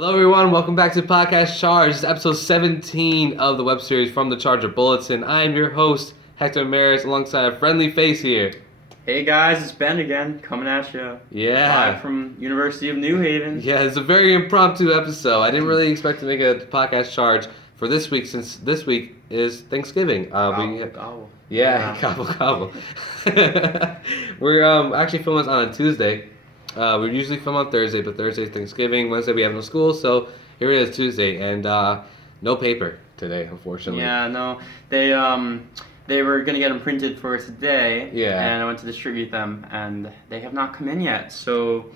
Hello, everyone. Welcome back to Podcast Charge. This is episode 17 of the web series from the Charger Bulletin. I am your host, Hector Maris, alongside a friendly face here. Hey guys, it's Ben again, coming at you. Yeah. Live from University of New Haven. Yeah, it's a very impromptu episode. I didn't really expect to make a Podcast Charge for this week, since this week is Thanksgiving. Gobble. Yeah, gobble gobble. We're actually filming this on a Tuesday. We usually film on Thursday, but Thursday's Thanksgiving. Wednesday we have no school, so here it is Tuesday, and no paper today, unfortunately. Yeah, no, they were gonna get them printed for today. Yeah. And I went to distribute them, and they have not come in yet. So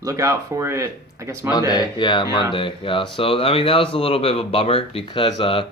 look out for it. I guess Monday. Monday. Yeah. So I mean that was a little bit of a bummer because I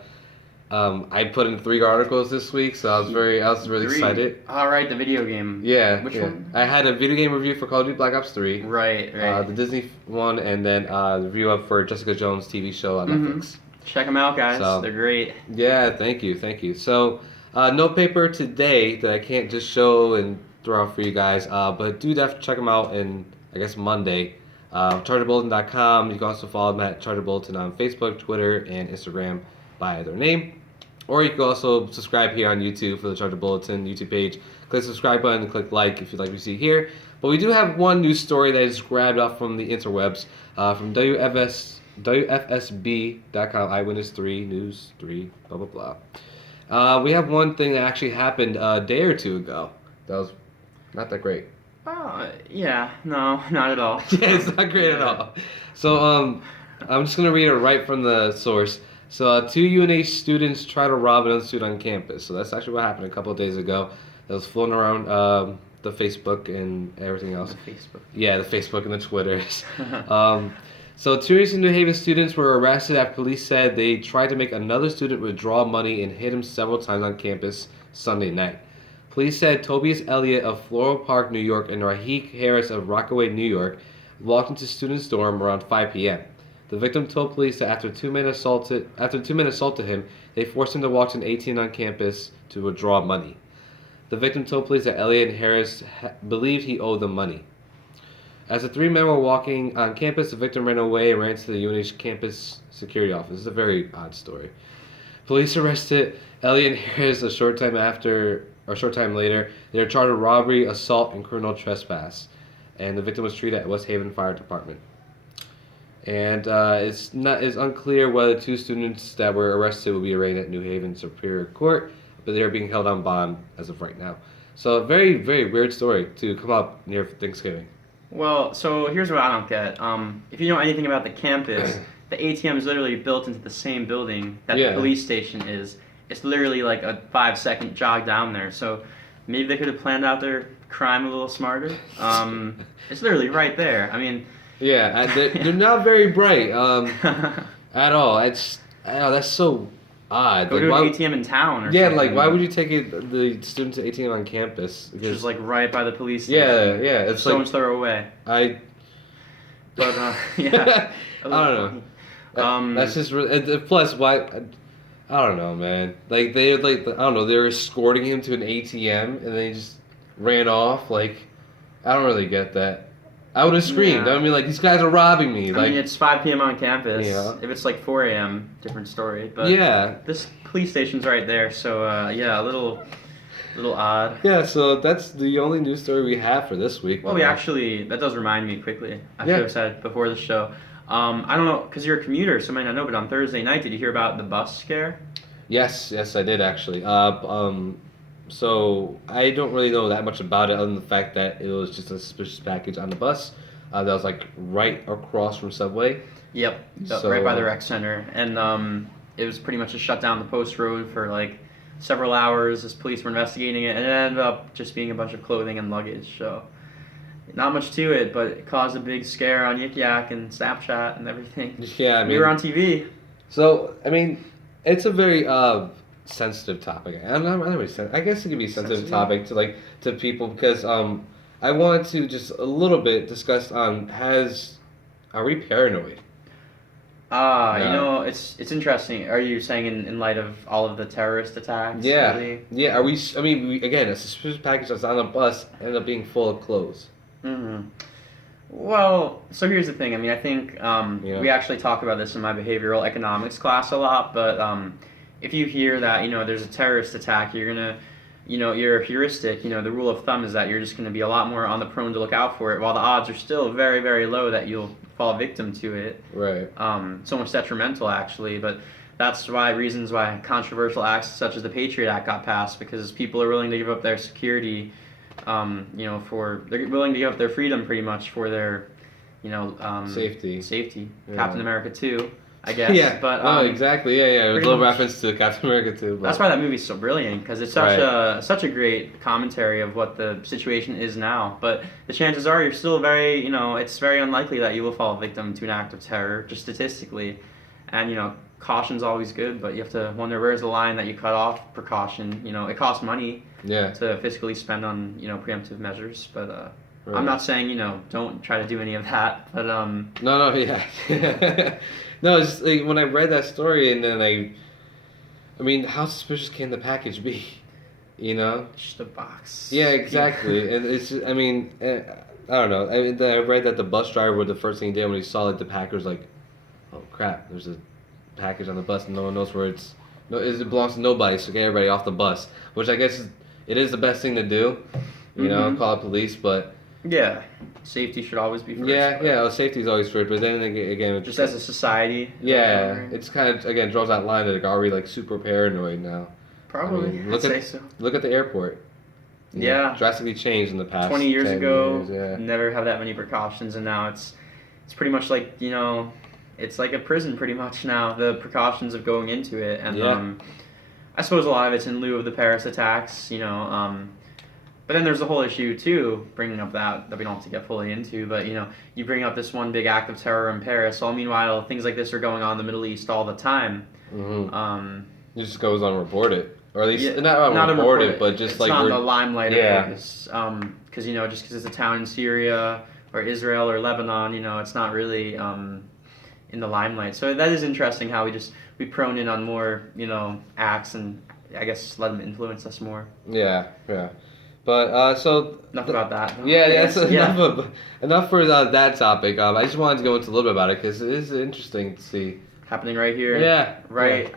put in 3 articles this week, so I was really excited. All right, the video game. Yeah. Which yeah. one? I had a video game review for Call of Duty Black Ops 3. Right. The Disney one, and then the review up for Jessica Jones TV show on Netflix. Check them out, guys. So, they're great. Yeah. Thank you. So no paper today that I can't just show and throw out for you guys, but do definitely check them out in I guess Monday. ChargerBulletin.com. You can also follow them at Charger Bulletin on Facebook, Twitter, and Instagram by their name. Or you can also subscribe here on YouTube for the Charger Bulletin YouTube page. Click the subscribe button and click like if you'd like to see here. But we do have one news story that is grabbed off from the interwebs from WFSB.com, Eyewitness 3, News 3, blah, blah, blah. We have one thing that actually happened a day or two ago. That was not that great. Yeah, no, not at all. Yeah, it's not great at all. So I'm just going to read it right from the source. So 2 UNH students try to rob another student on campus. So that's actually what happened a couple of days ago. That was floating around the Facebook and everything else. The Facebook. Yeah, the Facebook and the Twitters. So 2 recent New Haven students were arrested after police said they tried to make another student withdraw money and hit him several times on campus Sunday night. Police said Tobias Elliott of Floral Park, New York, and Rahik Harris of Rockaway, New York, walked into students' dorm around 5 p.m. The victim told police that after 2 men assaulted him, they forced him to walk to an ATM on campus to withdraw money. The victim told police that Elliott and Harris believed he owed them money. As the 3 men were walking on campus, the victim ran away and ran to the UNH campus security office. This is a very odd story. Police arrested Elliott and Harris a short time later. They were charged with robbery, assault, and criminal trespass. And the victim was treated at West Haven Fire Department. And it's unclear whether 2 students that were arrested will be arraigned at New Haven Superior Court, but they are being held on bond as of right now. So a very, very weird story to come up near Thanksgiving. Well, so here's what I don't get. If you know anything about the campus, the ATM is literally built into the same building that the police station is. It's literally like a 5-second jog down there. So maybe they could have planned out their crime a little smarter. It's literally right there. I mean... Yeah, they're not very bright at all. That's so odd. Go to an ATM in town or something. Yeah, like why would you take the student to ATM on campus? Which is like right by the police station. Yeah. It's stone's throw away. But yeah. I don't know. That's just plus why. I don't know, man. Like they were escorting him to an ATM and they just ran off. Like I don't really get that. I would have screamed. I mean, like, these guys are robbing me. I mean, it's 5 p.m. on campus. Yeah. If it's like 4 a.m., different story. But yeah, this police station's right there, so yeah, a little odd. Yeah, so that's the only news story we have for this week. Well, that does remind me quickly. I should have said before the show. I don't know, because you're a commuter, so you might not know, but on Thursday night, did you hear about the bus scare? Yes, I did actually. So I don't really know that much about it other than the fact that it was just a suspicious package on the bus that was like right across from Subway. Yep, right by the rec center. And it was pretty much just shut down the post road for like several hours as police were investigating it, and it ended up just being a bunch of clothing and luggage. So not much to it, but it caused a big scare on Yik Yak and Snapchat and everything. Yeah, I mean, we were on TV. So, I mean, it's a very sensitive topic. I guess it could be a sensitive topic to people because I wanted to just a little bit discuss on are we paranoid? It's interesting. Are you saying in light of all of the terrorist attacks? Yeah, really? yeah. Are we? I mean, again, a suspicious package that's on a bus ended up being full of clothes. Mm-hmm. Well, so here's the thing. I mean, I think we actually talk about this in my behavioral economics class a lot, but if you hear that, there's a terrorist attack, you're going to, your heuristic, the rule of thumb is that you're just going to be a lot more on the prone to look out for it, while the odds are still very, very low that you'll fall victim to it. Right. So much detrimental, actually, but that's reasons why controversial acts such as the Patriot Act got passed, because people are willing to give up their security, they're willing to give up their freedom pretty much for their, safety. Yeah. Captain America 2, I guess. Yeah. But exactly. Yeah. It was a little reference to Captain America 2. But that's why that movie's so brilliant, because it's such a great commentary of what the situation is now. But the chances are you're still very, it's very unlikely that you will fall victim to an act of terror, just statistically, and caution's always good, but you have to wonder where's the line that you cut off precaution. It costs money to fiscally spend on preemptive measers, but right. I'm not saying don't try to do any of that, but no, yeah. No, it's just, like, when I read that story, and then I mean, how suspicious can the package be? Just a box. Yeah, exactly. And it's I mean, I don't know. I read that the bus driver, the first thing he did when he saw the package, like, oh crap, there's a package on the bus and no one knows where it's. No, it belongs to nobody, so get everybody off the bus. Which I guess it is the best thing to do. Call the police, but yeah, safety should always be first. Yeah. Safety is always first, but then again, just as a society. Yeah, it's kind of again draws that line that are we like super paranoid now? Probably. Look at the airport. Drastically changed in the past. 20 years ago, never had that many precautions, and now it's pretty much like it's like a prison pretty much now. The precautions of going into it, and I suppose a lot of it's in lieu of the Paris attacks, but then there's the whole issue too, bringing up that we don't have to get fully into, but you bring up this one big act of terror in Paris. While meanwhile things like this are going on in the Middle East all the time. It just goes unreported, or at least not unreported, but just it's like not the limelight of focus. Because just because it's a town in Syria or Israel or Lebanon, it's not really in the limelight. So that is interesting how we prone in on more acts, and I guess let them influence us more. Yeah. But so enough about that. Enough for that topic. I just wanted to go into a little bit about it because it is interesting to see happening right here.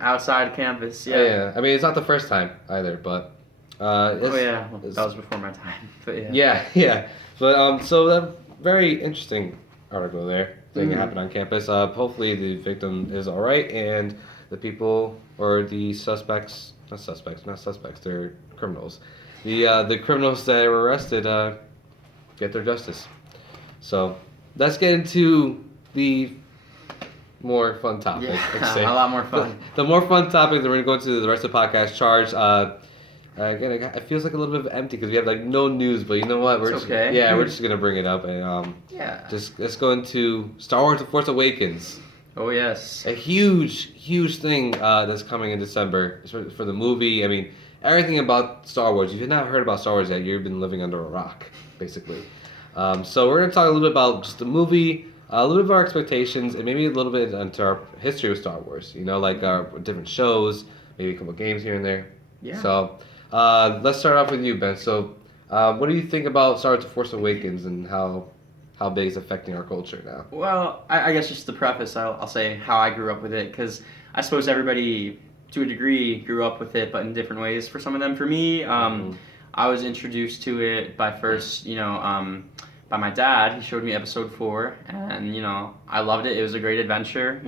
Outside campus. Yeah. I mean, it's not the first time either, but that was before my time. But yeah. But so that very interesting article there. Thing that happened on campus. Hopefully the victim is all right, and the people or the not suspects, they're criminals. The criminals that were arrested get their justice. So let's get into the more fun topic. A lot more fun. The more fun topic that we're going to go into the rest of the podcast. Charge. Again, it feels like a little bit of empty because we have like no news, but you know what? We're just gonna bring it up and just let's go into Star Wars: The Force Awakens. Oh yes, a huge thing that's coming in December for the movie. I mean, everything about Star Wars. If you've not heard about Star Wars yet, you've been living under a rock, basically. So we're gonna talk a little bit about just the movie, a little bit of our expectations, and maybe a little bit into our history with Star Wars. Like our different shows, maybe a couple of games here and there. Yeah. So. Let's start off with you, Ben. So, what do you think about Star Wars: The Force Awakens and how big it's affecting our culture now? Well, I guess just to preface, I'll say how I grew up with it, because I suppose everybody, to a degree, grew up with it, but in different ways for some of them. For me, I was introduced to it by my dad. He showed me episode 4, and, I loved it. It was a great adventure,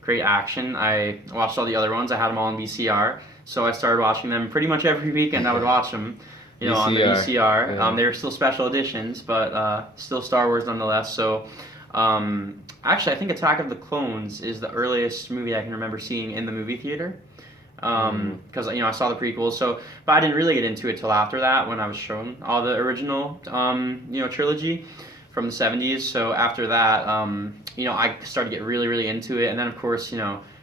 great action. I watched all the other ones. I had them all on VCR. So I started watching them pretty much every weekend. I would watch them, on the VCR. Yeah. They were still special editions, but still Star Wars nonetheless. So, actually, I think Attack of the Clones is the earliest movie I can remember seeing in the movie theater. Because I saw the prequels. So, but I didn't really get into it till after that, when I was shown all the original, trilogy from the 70s. So after that, I started to get really, really into it, and then of course,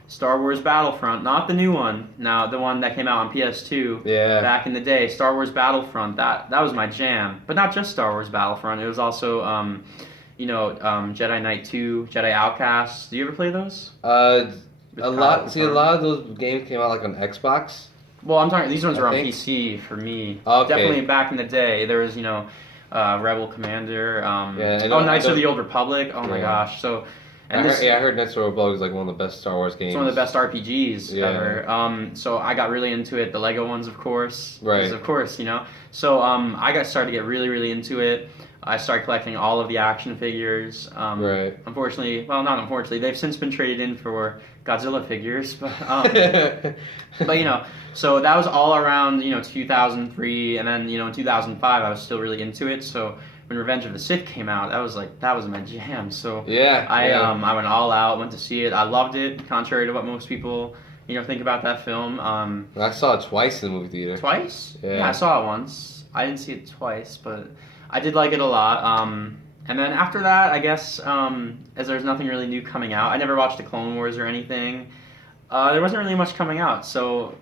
Star Wars Battlefront, not the new one. Now, the one that came out on PS2 back in the day, Star Wars Battlefront, that was my jam. But not just Star Wars Battlefront, it was also, Jedi Knight 2, Jedi Outcast. Do you ever play those? A lot of those games came out like on Xbox. Well, I'm talking, these ones are on PC for me. Okay. Definitely back in the day, there was, Rebel Commander. Yeah, I know. Knights of the Old Republic. Oh my Yeah. gosh. So, and I heard Knights of the Republic is like one of the best Star Wars games. it's one of the best RPGs Yeah. ever. So I got really into it. The Lego ones, of course. Right. 'Cause of course, you know. So I got started to get really, really into it. I started collecting all of the action figures. Right. Unfortunately, well, not unfortunately, they've since been traded in for Godzilla figures. But you know, so that was all around 2003, and then in 2005 I was still really into it. So when Revenge of the Sith came out, that was my jam. So Yeah. I went all out, went to see it. I loved it, contrary to what most people think about that film. I saw it twice in the movie theater. Twice? Yeah. I saw it once. I didn't see it twice, but I did like it a lot. And then after that, I guess as there's nothing really new coming out, I never watched the Clone Wars or anything. There wasn't really much coming out, so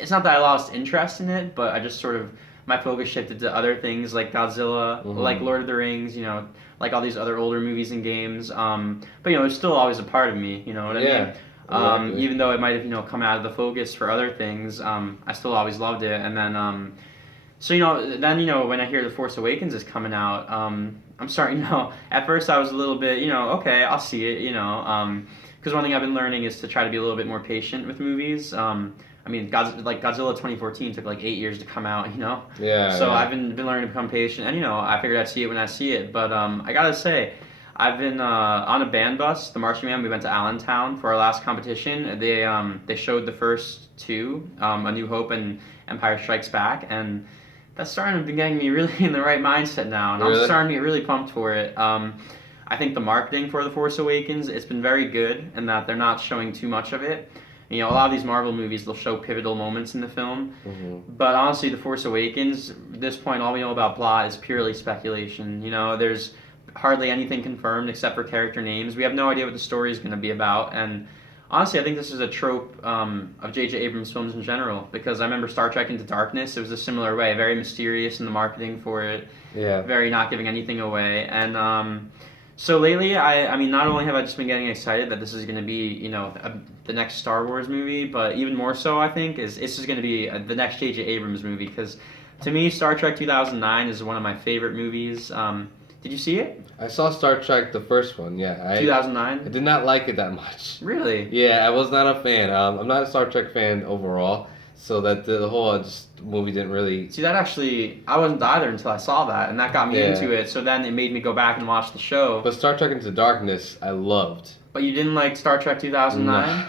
it's not that I lost interest in it, but I just sort of my focus shifted to other things like Godzilla, like Lord of the Rings, like all these other older movies and games. But it's still always a part of me. You know what I mean? Exactly. Even though it might have come out of the focus for other things, I still always loved it. And then so then when I hear The Force Awakens is coming out, I'm starting. At first I was a little bit okay, I'll see it. Because one thing I've been learning is to try to be a little bit more patient with movies. I mean, Godzilla 2014 took like 8 years to come out, Yeah. So yeah. I've been learning to become patient, and I figured I'd see it when I see it. But I gotta say, I've been on a band bus, the marching band. We went to Allentown for our last competition. They showed the first two, A New Hope and Empire Strikes Back, and that's starting to be getting me really in the right mindset now, and Really? I'm starting to get really pumped for it. I think the marketing for The Force Awakens, it's been very good in that they're not showing too much of it. A lot of these Marvel movies, they'll show pivotal moments in the film. But honestly, The Force Awakens, at this point, all we know about plot is purely speculation. There's hardly anything confirmed except for character names. We have no idea what the story is going to be about. And honestly, I think this is a trope of J.J. Abrams films in general. Because I remember Star Trek Into Darkness, it was a similar way. Very mysterious in the marketing for it. Yeah. Very not giving anything away. And so lately, I mean, not only have I just been getting excited that this is going to be, the next Star Wars movie, but even more so, I think, is this is going to be the next J.J. Abrams movie. Because to me, Star Trek 2009 is one of my favorite movies. Did you see it? I saw Star Trek, the first one, yeah. 2009? I did not like it that much. Really? Yeah, I was not a fan. I'm not a Star Trek fan overall, so that the whole movie didn't really... See, that actually, I wasn't either until I saw that, and that got me into it, so then it made me go back and watch the show. But Star Trek Into Darkness, I loved. But you didn't like Star Trek 2009? No.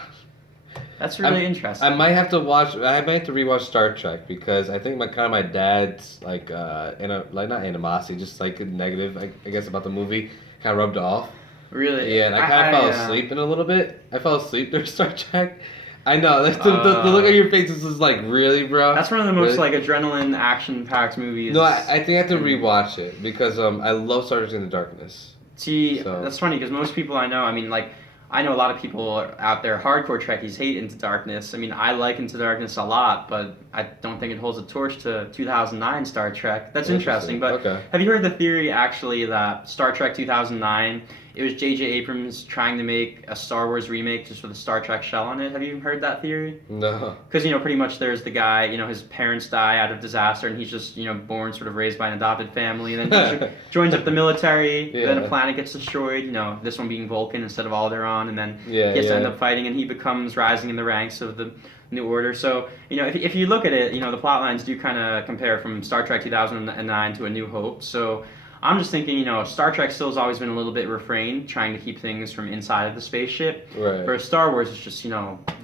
That's really interesting. I might have to rewatch Star Trek because I think my dad's like not animosity, just like negative, I guess, about the movie kind of rubbed off. Really? Yeah, and I kind of fell asleep in a little bit. I fell asleep during Star Trek. I know. The look on your face is just like, really, bro? That's one of the most like adrenaline action-packed movies. No, I think I have to rewatch it because I love Star Trek Into Darkness. See, that's funny because most people I know, I mean, like, I know a lot of people out there, hardcore Trekkies, hate Into Darkness. I mean, I like Into Darkness a lot, but I don't think it holds a torch to 2009 Star Trek. That's interesting. But have you heard the theory, actually, that Star Trek 2009, it was J.J. Abrams trying to make a Star Wars remake just with a Star Trek shell on it? Have you heard that theory? No. Because, pretty much there's the guy, his parents die out of disaster, and he's just, born, sort of raised by an adopted family, and then he joins up the military, then a planet gets destroyed, this one being Vulcan instead of Alderaan, and then he has to end up fighting, and he becomes rising in the ranks of the New Order. So, if you look at it, the plot lines do kind of compare from Star Trek 2009 to A New Hope. So I'm just thinking, Star Trek still has always been a little bit refrained, trying to keep things from inside of the spaceship. Right. Whereas Star Wars is just,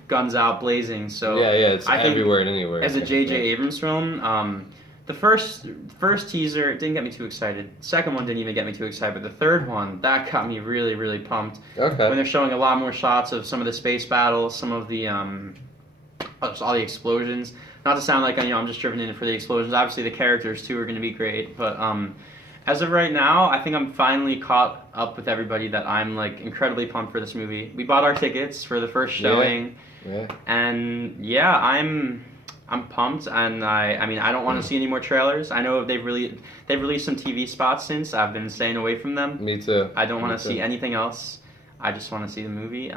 guns out blazing. So it's everywhere and anywhere. As a J.J. Abrams film, the first teaser, it didn't get me too excited. The second one didn't even get me too excited, but the third one, that got me really, really pumped. Okay. When they're showing a lot more shots of some of the space battles, some of the all the explosions. Not to sound like I'm just driven in for the explosions. Obviously, the characters too are going to be great, but as of right now, I think I'm finally caught up with everybody that I'm like incredibly pumped for this movie. We bought our tickets for the first showing, and I'm pumped, and I mean I don't want to see any more trailers. I know they've released some TV spots since. I've been staying away from them. Me too. I don't want to see anything else. I just want to see the movie.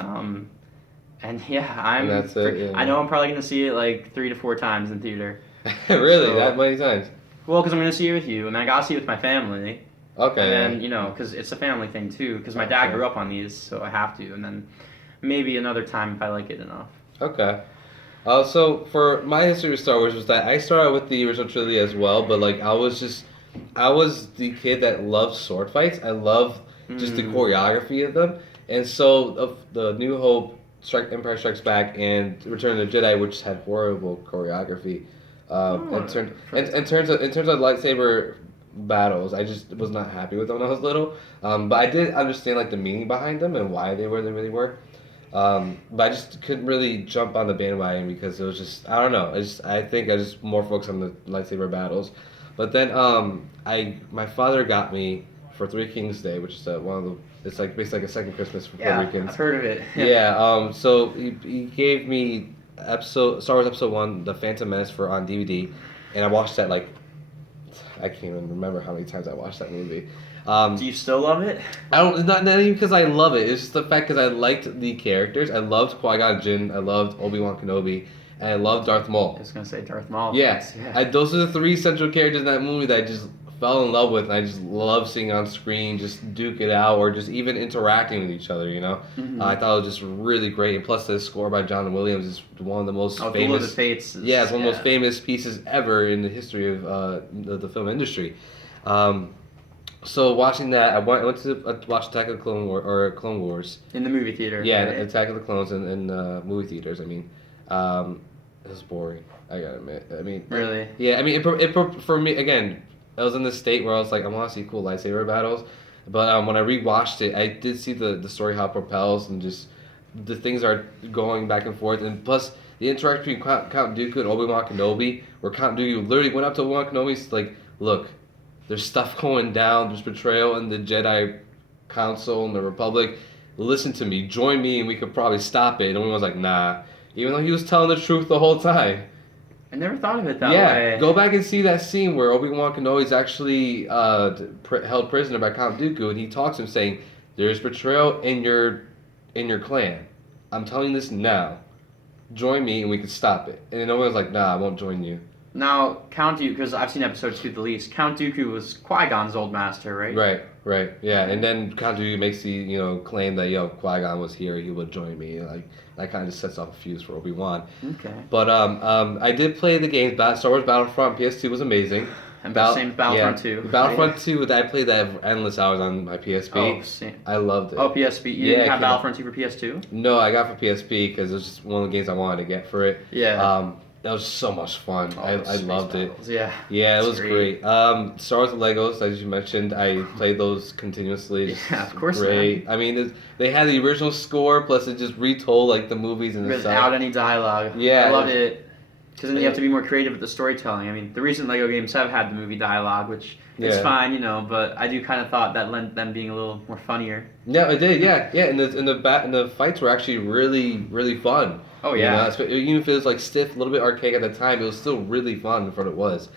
And yeah, And that's it, yeah. I know I'm probably gonna see it like 3 to 4 times in theater. Really? So, that many times? Well, because I'm gonna see it with you, and then I gotta see it with my family. Okay. And then because it's a family thing too. Because my dad grew up on these, so I have to. And then maybe another time if I like it enough. Okay. So for my history with Star Wars was that I started with the original trilogy as well, but like I was the kid that loved sword fights. I loved just the choreography of them, and so of the New Hope, Empire Strikes Back, and Return of the Jedi, which had horrible choreography. In terms of lightsaber battles, I just was not happy with them when I was little. But I did understand like the meaning behind them and why they were they really were. But I just couldn't really jump on the bandwagon because it was just I don't know. I think I just more focused on the lightsaber battles. But then my father got me for Three Kings Day, which is one of the it's like basically like a second Christmas for Puerto Ricans. I've heard of it. Yeah. So he gave me Star Wars Episode 1, The Phantom Menace on DVD, and I watched that like I can't even remember how many times I watched that movie. Do you still love it? I don't. Not even because I love it. It's just the fact because I liked the characters. I loved Qui-Gon Jinn. I loved Obi-Wan Kenobi, and I loved Darth Maul. I was gonna say Darth Maul. Yeah. Those are the three central characters in that movie that I just fell in love with, and I just love seeing on screen, just duke it out, or just even interacting with each other. I thought it was just really great. And plus, the score by John Williams is one of the most famous. Duel of the Fates. It's one of the most famous pieces ever in the history of the film industry. So watching that, I went to watch Attack of the Clone Wars in the movie theater. Yeah, right? Attack of the Clones in movie theaters. I mean, it was boring. I gotta admit. I mean, really? Yeah, I mean, it for me again. I was in this state where I was like, I want to see cool lightsaber battles, but when I rewatched it, I did see the story how it propels and just the things are going back and forth, and plus the interaction between Count Dooku and Obi-Wan Kenobi, where Count Dooku literally went up to Obi-Wan Kenobi, like, look. There's stuff going down. There's betrayal in the Jedi Council and the Republic. Listen to me. Join me, and we could probably stop it. And everyone was like, nah. Even though he was telling the truth the whole time. I never thought of it that way. Yeah, go back and see that scene where Obi-Wan Kenobi is actually held prisoner by Count Dooku, and he talks to him saying, there's betrayal in your clan. I'm telling you this now. Join me, and we can stop it. And then everyone's like, nah, I won't join you. Now, Count Dooku, because I've seen episode 2 the least, Count Dooku was Qui-Gon's old master, right? Right, yeah. And then Count Dooku makes the, claim that, Qui-Gon was here, he would join me. Like, that kind of sets off a fuse for Obi-Wan. Okay. But I did play the games. Star Wars Battlefront PS2 was amazing. And same Battlefront 2. Battlefront 2, I played that endless hours on my PSP. Oh, same. I loved it. Oh, PSP. You didn't have Battlefront 2 for PS2? No, I got for PSP because it was just one of the games I wanted to get for it. Yeah. That was so much fun. I loved battles. it. Yeah. Yeah, it was great. Star Wars Legos, as you mentioned, I played those continuously. Yeah, of course. Great. I mean, they had the original score, plus it just retold like the movies and without any dialogue. Yeah, I loved it. Because then you have to be more creative with the storytelling. I mean, the recent Lego games have had the movie dialogue, which is fine, but I do kind of thought that lent them being a little more funnier. Yeah, it did. Yeah. And the fights were actually really, really fun. Oh yeah. Even if it was like stiff, a little bit archaic at the time, it was still really fun for what it was.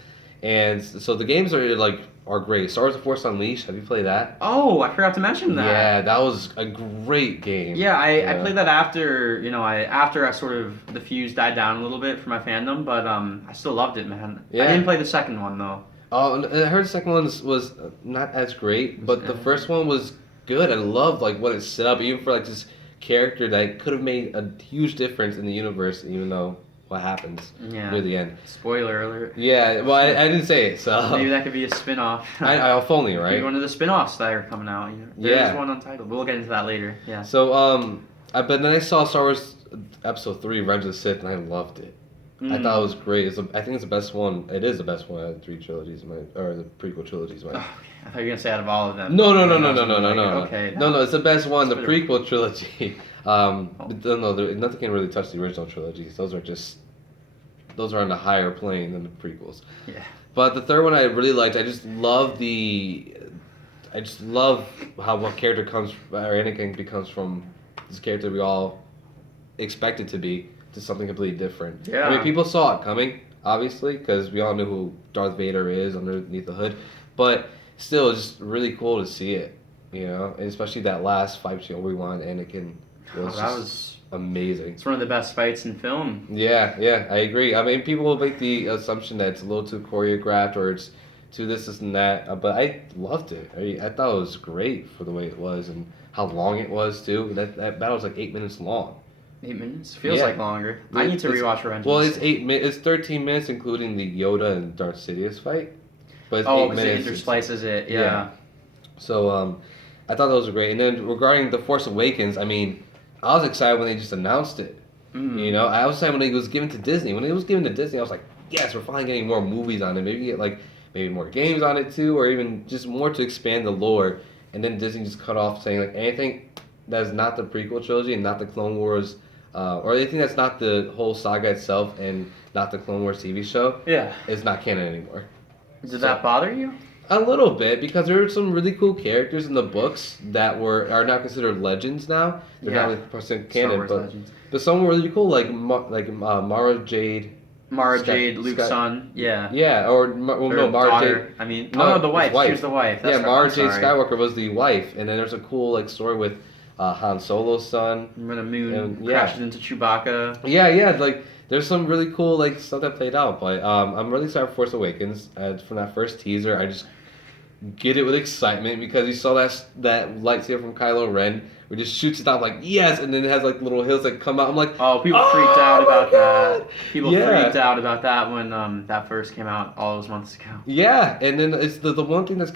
And so the games are great. Star Wars: The Force Unleashed. Have you played that? Oh, I forgot to mention that. Yeah, that was a great game. Yeah, I played that after after I sort of the fuse died down a little bit for my fandom, but I still loved it, man. Yeah. I didn't play the second one though. Oh, I heard the second one was not as great, but the first one was good. I loved what it set up, even for this character that could have made a huge difference in the universe, even though what happens near the end. Spoiler alert. Yeah, well, I didn't say it, so maybe that could be a spin-off. If only, right? One of the spin-offs that are coming out. There's one untitled. We'll get into that later. Yeah. So but then I saw Star Wars Episode 3, Revenge of the Sith, and I loved it. I thought it was great. I think it's the best one. It is the best one out of the three trilogies, or the prequel trilogies. Oh, I thought you were gonna say out of all of them. No. Okay. No, it's the best one. The prequel trilogy. Nothing can really touch the original trilogies. Those are on the higher plane than the prequels. Yeah. But the third one I really liked. I just love how one character Anakin becomes from this character we all expect it to be to something completely different. Yeah. I mean, people saw it coming, obviously, because we all knew who Darth Vader is underneath the hood. But still, it's just really cool to see it, and especially that last fight between Obi-Wan and Anakin. amazing. It's one of the best fights in film. Yeah, yeah, I agree. I mean, people will make the assumption that it's a little too choreographed or it's too this and that, but I loved it. I thought it was great for the way it was and how long it was too. That battle was like 8 minutes long. 8 minutes feels Yeah. like longer. I need to rewatch Revenge. Well, it's 8 minutes. It's 13 minutes, including the Yoda and Darth Sidious fight. But it's oh, 8 minutes. Because it intersplices it. Yeah. So I thought those were great. And then regarding the Force Awakens, I mean, I was excited when they just announced it. Mm. You know, I was excited when it was given to Disney. When it was given to Disney, I was like, yes, we're finally getting more movies on it. Maybe get maybe more games on it too, or even just more to expand the lore. And then Disney just cut off saying like anything that's not the prequel trilogy and not the Clone Wars, or anything that's not the whole saga itself and not the Clone Wars TV show, is not canon anymore. Did that bother you? A little bit, because there are some really cool characters in the books that are now considered legends now. They're not like percent canon, but some were really cool, like Mara Jade. Mara Jade, Luke's son. Yeah. Yeah, or no, Mara daughter. Jade. I mean, the wife. She was the wife. That's Mara Jade Skywalker was the wife, and then there's a cool story with Han Solo's son. When the moon crashes into Chewbacca. Yeah, there's some really cool stuff that played out, but I'm really excited for Force Awakens. From that first teaser, I just get it with excitement because you saw that lightsaber from Kylo Ren, where it just shoots it out yes, and then it has little hills that come out. I'm like, people freaked out about that. People freaked out about that when that first came out all those months ago. Yeah, and then it's the one thing that's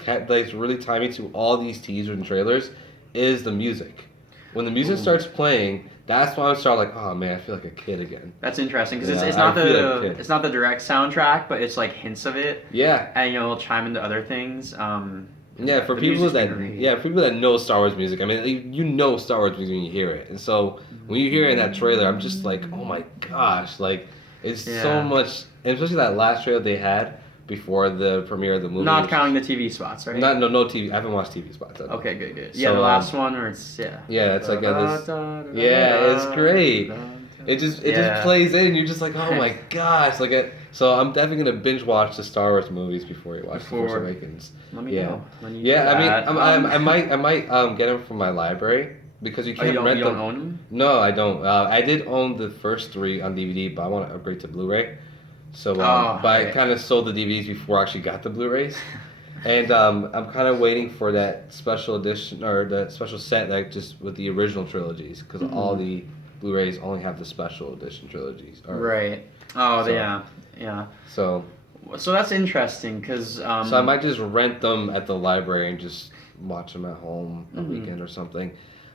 really tied me to all these teasers and trailers is the music. When the music starts playing, that's when I start oh man, I feel like a kid again. That's interesting because it's not the direct soundtrack, but it's hints of it. Yeah, and it'll chime into other things. For people that know Star Wars music, I mean, you know Star Wars music when you hear it, and so when you hear it in that trailer, I'm just like, oh my gosh, it's so much, and especially that last trailer they had before the premiere of the movie. Not counting the TV spots, right? No TV. I haven't watched TV spots. Okay, good. Yeah, so, the last one where it's Yeah, it's it's great. It just plays in. You're just like, oh my gosh, So I'm definitely gonna binge watch the Star Wars movies before you watch The Force Awakens. Let me know. I might get them from my library because you can't rent them. You don't own them? No, I don't. I did own the first 3 on DVD, but I want to upgrade to Blu-ray. So, I kind of sold the DVDs before I actually got the Blu-rays, and I'm kind of waiting for that special edition or the special set, just with the original trilogies, because all the Blu-rays only have the special edition trilogies. Right. Oh, so, yeah. So that's interesting, because so I might just rent them at the library and just watch them at home a weekend or something.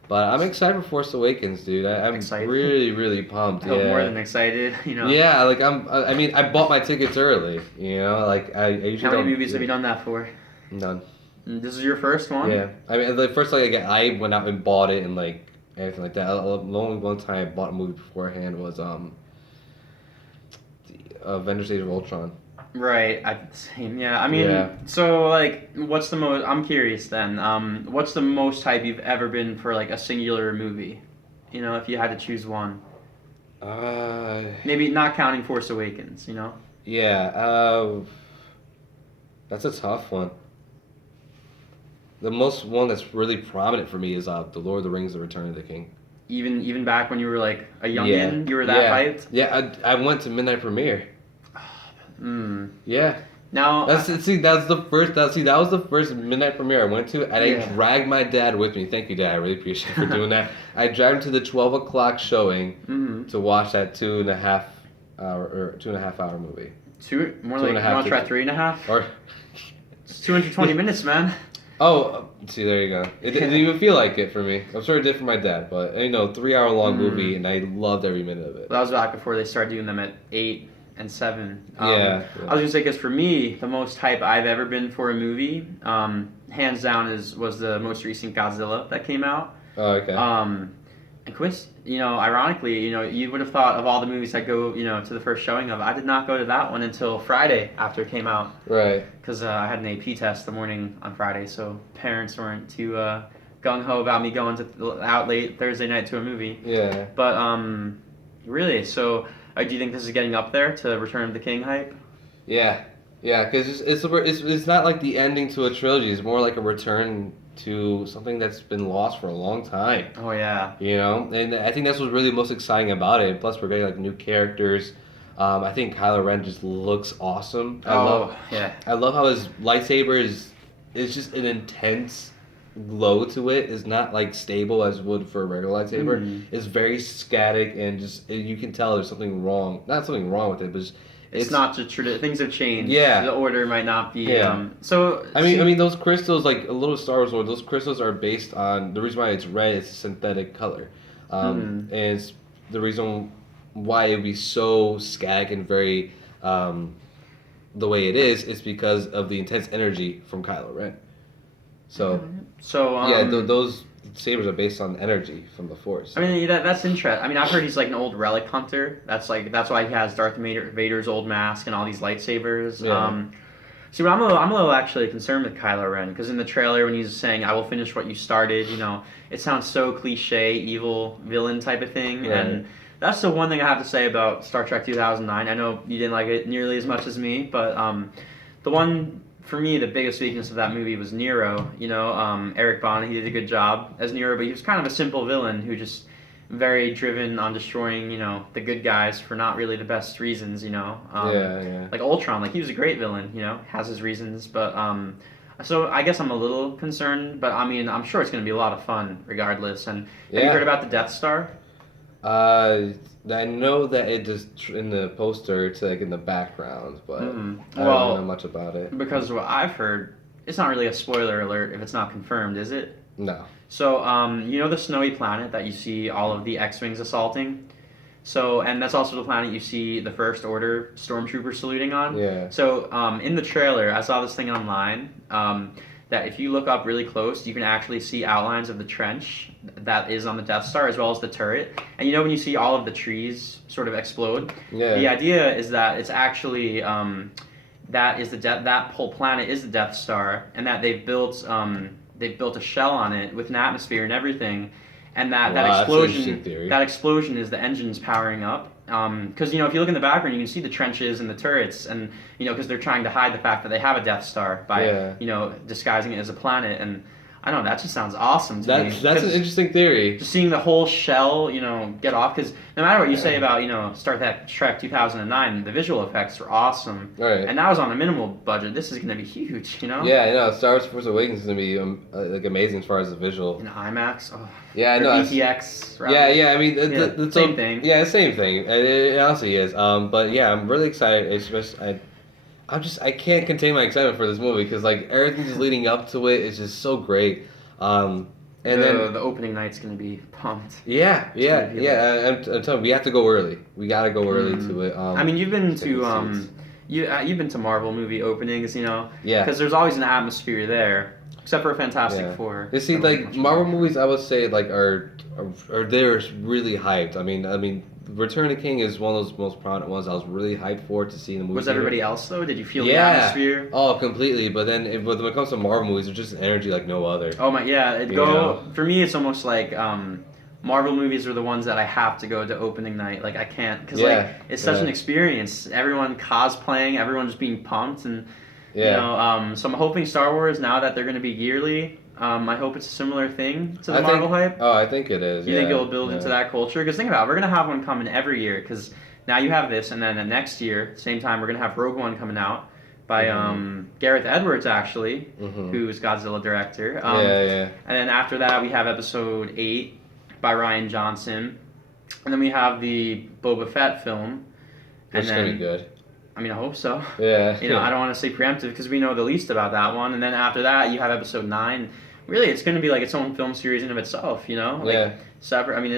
But I'm excited for Force Awakens, dude. I'm really, really pumped. I hope more than excited, Yeah, I bought my tickets early, I usually How many movies have you done that for? None. This is your first one? Yeah. I mean, the first I went out and bought it and everything like that. The only one time I bought a movie beforehand was the Avengers Age of Ultron. Right, same. Yeah, I mean, so what's the most? I'm curious then. What's the most hype you've ever been for a singular movie? If you had to choose one. Maybe not counting Force Awakens. Yeah. That's a tough one. The most one that's really prominent for me is The Lord of the Rings: The Return of the King. Even back when you were a youngin, you were that hyped. Yeah, I went to midnight premiere. Yeah. Now that was the first midnight premiere I went to, and I dragged my dad with me. Thank you, Dad. I really appreciate you for doing that. I dragged him to the 12 o'clock showing to watch that 2.5 hour movie. You want to try 3.5? Or it's 220 minutes, man. Oh, see, there you go. It didn't even feel like it for me. I'm sure it did for my dad, but 3-hour long movie, and I loved every minute of it. That was back before they started doing them at 8 and 7. I was gonna say, because for me, the most hype I've ever been for a movie, hands down, was the most recent Godzilla that came out. Oh, okay. And ironically, you would have thought of all the movies that go, to the first showing of. I did not go to that one until Friday after it came out. Right. Because I had an AP test the morning on Friday, so parents weren't too gung ho about me going out late Thursday night to a movie. Yeah. But really, so do you think this is getting up there to Return of the King hype? Yeah, because it's not like the ending to a trilogy. It's more like a return to something that's been lost for a long time. Oh yeah. You know, and I think that's what's really most exciting about it. And plus, we're getting like new characters. I think Kylo Ren just looks awesome. Yeah. I love how his lightsaber is just an intense glow to it. It's not like stable as would for a regular lightsaber. It's very static and just you can tell there's something wrong. Not something wrong with it, but it's not just things have changed. Yeah. The order might not be. Yeah. So I mean those crystals, like a little Star Wars Lord, those crystals are based on the reason why it's red. It's a synthetic color, and it's the reason why it would be so static and very the way it is because of the intense energy from Kylo Ren. So those sabers are based on energy from the Force. I mean, that's interesting. I mean, I've heard he's like an old relic hunter. That's why he has Darth Vader's old mask and all these lightsabers. Yeah. See, but I'm a little actually concerned with Kylo Ren because in the trailer when he's saying "I will finish what you started," it sounds so cliche, evil villain type of thing, Right. and that's the one thing I have to say about Star Trek 2009. I know you didn't like it nearly as much as me, but the one. For me, the biggest weakness of that movie was Nero. Eric Bana, he did a good job as Nero, but he was kind of a simple villain who just very driven on destroying, the good guys for not really the best reasons, Like Ultron, like he was a great villain, has his reasons, but so I guess I'm a little concerned, but I mean, I'm sure it's going to be a lot of fun regardless. And have you heard about the Death Star? I know that it just in the poster it's like in the background, but I don't know much about it. Because what I've heard, it's not really a spoiler alert if it's not confirmed, is it? No. So, the snowy planet that you see all of the X-Wings assaulting? So, and that's also the planet you see the First Order stormtroopers saluting on? Yeah. So, in the trailer, I saw this thing online, that if you look up really close, you can actually see outlines of the trench that is on the Death Star as well as the turret. And when you see all of the trees sort of explode, the idea is that it's actually that whole planet is the Death Star, and that they've built a shell on it with an atmosphere and everything, and that explosion is the engines powering up. Because if you look in the background, you can see the trenches and the turrets, and because they're trying to hide the fact that they have a Death Star by disguising it as a planet, and I don't know, that just sounds awesome to me. That's an interesting theory. Just seeing the whole shell, get off, because no matter what you say about Star Trek 2009, the visual effects were awesome, right? And that was on a minimal budget. This is going to be huge, Yeah, I know. Star Wars: Force Awakens is going to be amazing as far as the visual. In IMAX. Oh. Yeah, I know. BTX. Yeah. I mean, the same thing. Yeah, same thing. It honestly is. But yeah, I'm really excited. It's just I can't contain my excitement for this movie because like everything just leading up to it is just so great. And then the opening night's gonna be pumped. Yeah. I'm telling you, we have to go early. We gotta go early to it. I mean, you've been to you've been to Marvel movie openings, Yeah. Because there's always an atmosphere there, except for Fantastic Four. You see, like Marvel movies, I would say like are they're really hyped. I mean. Return of the King is one of those most prominent ones I was really hyped for to see in the movie. Was everybody else though? Did you feel the atmosphere? Oh, completely. But then when it comes to Marvel movies, there's just an energy like no other. Oh my, yeah. For me, it's almost like Marvel movies are the ones that I have to go to opening night. Like I can't because it's such an experience. Everyone cosplaying, everyone just being pumped, and so I'm hoping Star Wars now that they're going to be yearly. I hope it's a similar thing to the Marvel hype. Oh, I think it is. You think it'll build into that culture? Because think about it, we're going to have one coming every year. Because now you have this, and then the next year, same time, we're going to have Rogue One coming out by Gareth Edwards, actually, who is Godzilla director. And then after that, we have Episode 8 by Rian Johnson. And then we have the Boba Fett film. Which is going to be good. I mean, I hope so. Yeah. I don't want to say preemptive because we know the least about that one. And then after that, you have Episode 9. Really, it's going to be like its own film series in of itself, separate. I mean,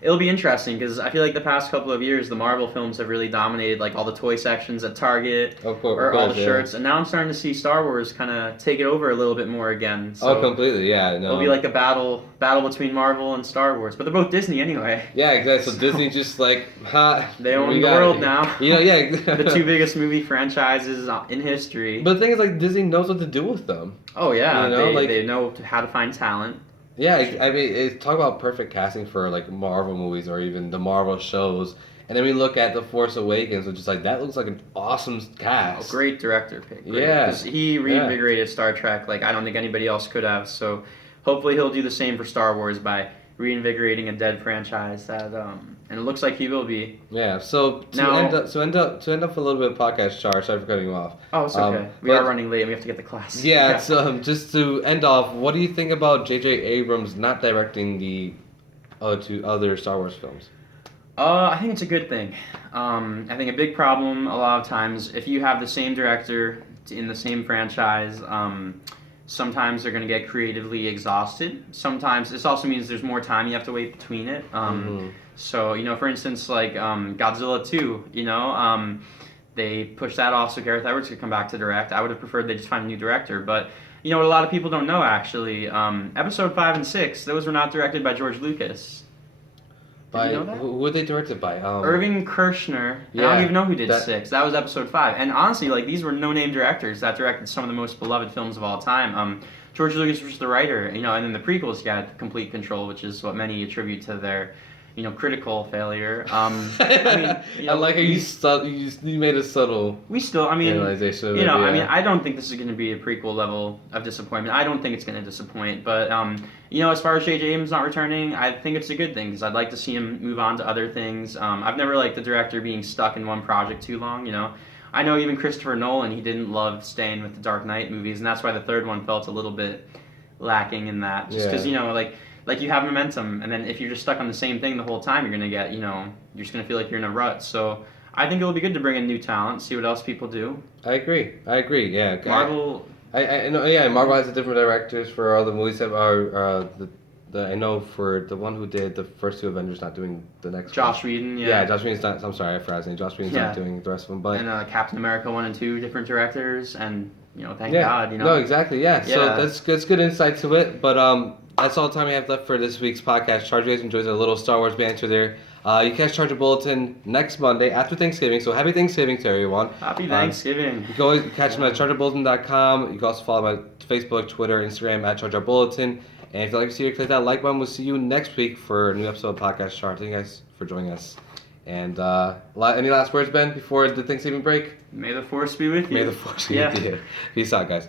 it'll be interesting because I feel like the past couple of years, the Marvel films have really dominated like all the toy sections at Target all the shirts, and now I'm starting to see Star Wars kind of take it over a little bit more again. So completely, yeah. No. It'll be like a battle between Marvel and Star Wars, but they're both Disney anyway. Yeah, exactly. So Disney just like, they own the world now. Yeah. The two biggest movie franchises in history. But the thing is, like, Disney knows what to do with them. Oh yeah, they know how to find talent. Yeah, I mean, talk about perfect casting for like Marvel movies or even the Marvel shows. And then we look at The Force Awakens, which is like that looks like an awesome cast. Oh, great director pick. Yeah, because he reinvigorated Star Trek like I don't think anybody else could have. So hopefully he'll do the same for Star Wars by reinvigorating a dead franchise. And it looks like he will be. Yeah. So to end up a little bit of podcast charge. Sorry for cutting you off. Oh, it's okay. We are running late and we have to get to class. Yeah. So just to end off, what do you think about J.J. Abrams not directing the two other Star Wars films? I think it's a good thing. I think a big problem a lot of times if you have the same director in the same franchise. Sometimes they're going to get creatively exhausted. Sometimes this also means there's more time you have to wait between it. So, for instance, like Godzilla 2, they pushed that off so Gareth Edwards could come back to direct. I would have preferred they just find a new director. But, what a lot of people don't know, actually, Episode 5 and 6, those were not directed by George Lucas. Did you know that? Who were they directed by? Irving Kershner. I don't even know who did 6. That was Episode 5. And honestly, like these were no-name directors that directed some of the most beloved films of all time. George Lucas was the writer, and then the prequels he had complete control, which is what many attribute to their critical failure. I like how you made a subtle. We still, realization. I don't think this is going to be a prequel level of disappointment. I don't think it's going to disappoint, but as far as J.J. Abrams not returning, I think it's a good thing because I'd like to see him move on to other things. I've never liked the director being stuck in one project too long. I know even Christopher Nolan, he didn't love staying with the Dark Knight movies, and that's why the third one felt a little bit lacking in that. Just because like you have momentum, and then if you're just stuck on the same thing the whole time, you're gonna get, you're just gonna feel like you're in a rut. So I think it'll be good to bring in new talent, see what else people do. I agree. Yeah. Marvel. I know. Yeah, Marvel has different directors for all the movies that are I know for the one who did the first 2 Avengers, not doing the next. Joss Whedon. Yeah. Yeah, Joss Whedon's not. I'm sorry, I forgot his name. Joss Whedon's not doing the rest of them, but. And Captain America 1 and 2, different directors, and thank God. No, exactly. Yeah. So that's good insight to it, but that's all the time we have left for this week's podcast. Charge, you guys enjoyed a little Star Wars banter there. You catch Charger Bulletin next Monday after Thanksgiving, so happy Thanksgiving to everyone. Happy Thanksgiving. You can always catch them at chargerbulletin.com. You can also follow my Facebook, Twitter, Instagram at Charger Bulletin. And if you'd like to see it, click that like button. We'll see you next week for a new episode of Podcast Charge. Thank you guys for joining us. And any last words, Ben, before the Thanksgiving break? May the Force be with you. May the Force be with you. Peace out, guys.